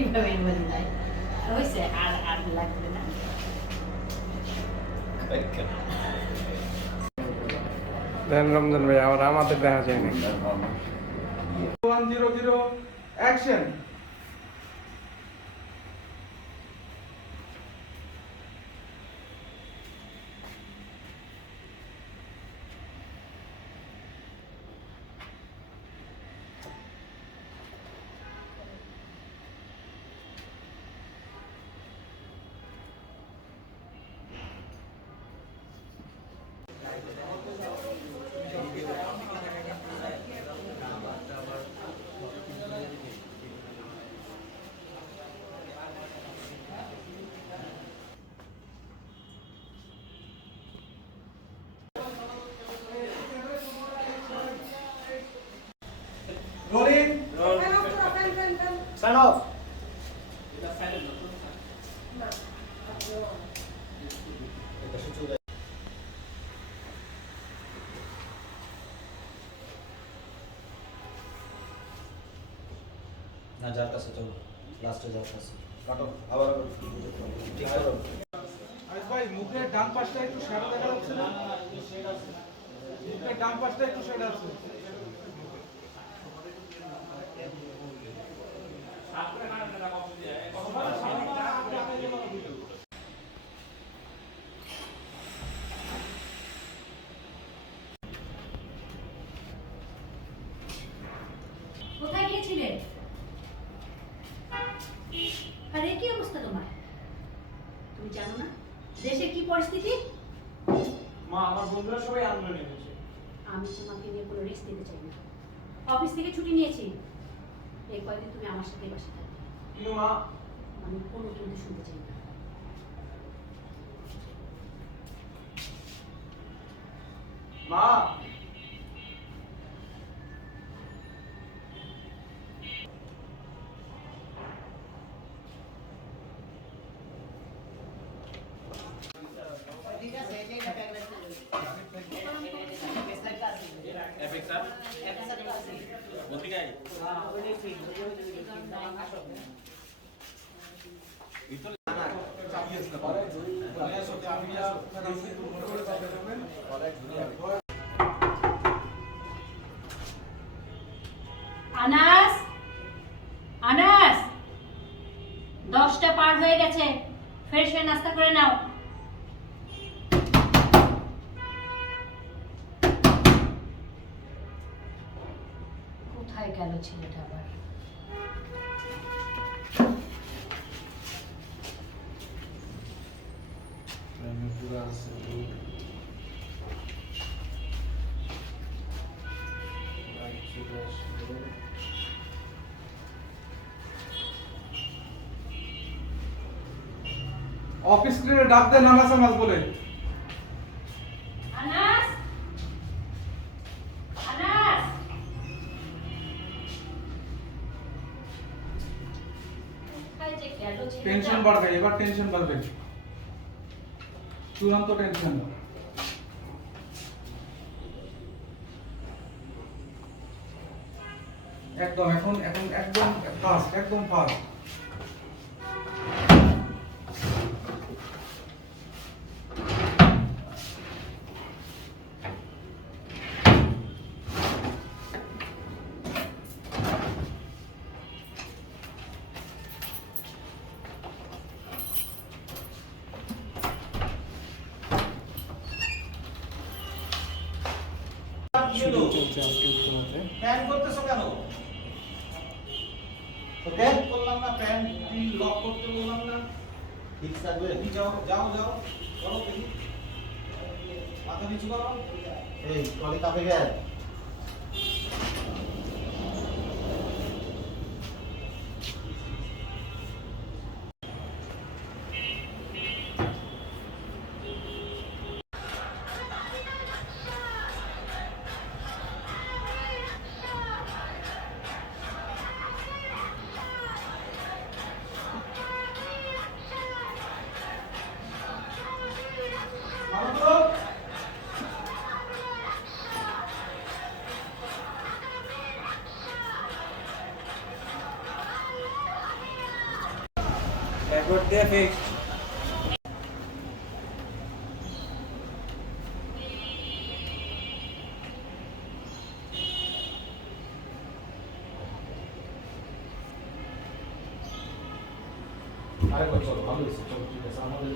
এইভাবে রমজান ভাই আবার আমাদের দেখা যায় না one zero zero action Sign off. না যার কাছে চলো লাস্টে যার কাছে। কাটো আবার ঠিক করো আরে ভাই মুখের ডান পাশটা একটু শ্যাডো দেখা যাচ্ছে না? মুখের ডান পাশটা একটু শ্যাডো আছে। কোথায় গিয়েছিলে? আরে কি অবস্থা তোমার? তুমি জানো না? দেশে কি পরিস্থিতি? মা আমার বন্ধুরা সবাই আন্দোলনে গেছে আমি তোমাকে নিয়ে কোনো রিস্ক দিতে চাই না। অফিস থেকে ছুটি নিয়েছি। এই কয়দিন তুমি আমার সাথে বাসা থাকবে। আমি কোনো কিন্তু শুনতে চাই না। মা! আনাস আনাস, দশটা পার হয়ে গেছে। ফ্রেশ হয়ে নাস্তা করে নাও। কোথায় গেল ছেলেটা আবার? অফিস স্ক্রিনে ডাক দেন নামাজ নামাজ বলে। আনাস আনাস? টেনশন বাড়বে এবার টেনশন বাড়বে। চূড়ান্ত টেনশন। একদম এখন এখন একদম ফাস্ট একদম ফাস্ট প্যান করতেছো কেন? ওকে? বললাম না প্যান্ট লক করতে বললাম না ঠিক থাকবে? যাও যাও যাও। চলো মাথা নিচু করো। এই টলি কাপে গেল ব্যাকওয়ার্ড দিয়ে ফিক্স আরেকবার চলো ভালো হয়েছে চলো ঠিক আছে আমাদের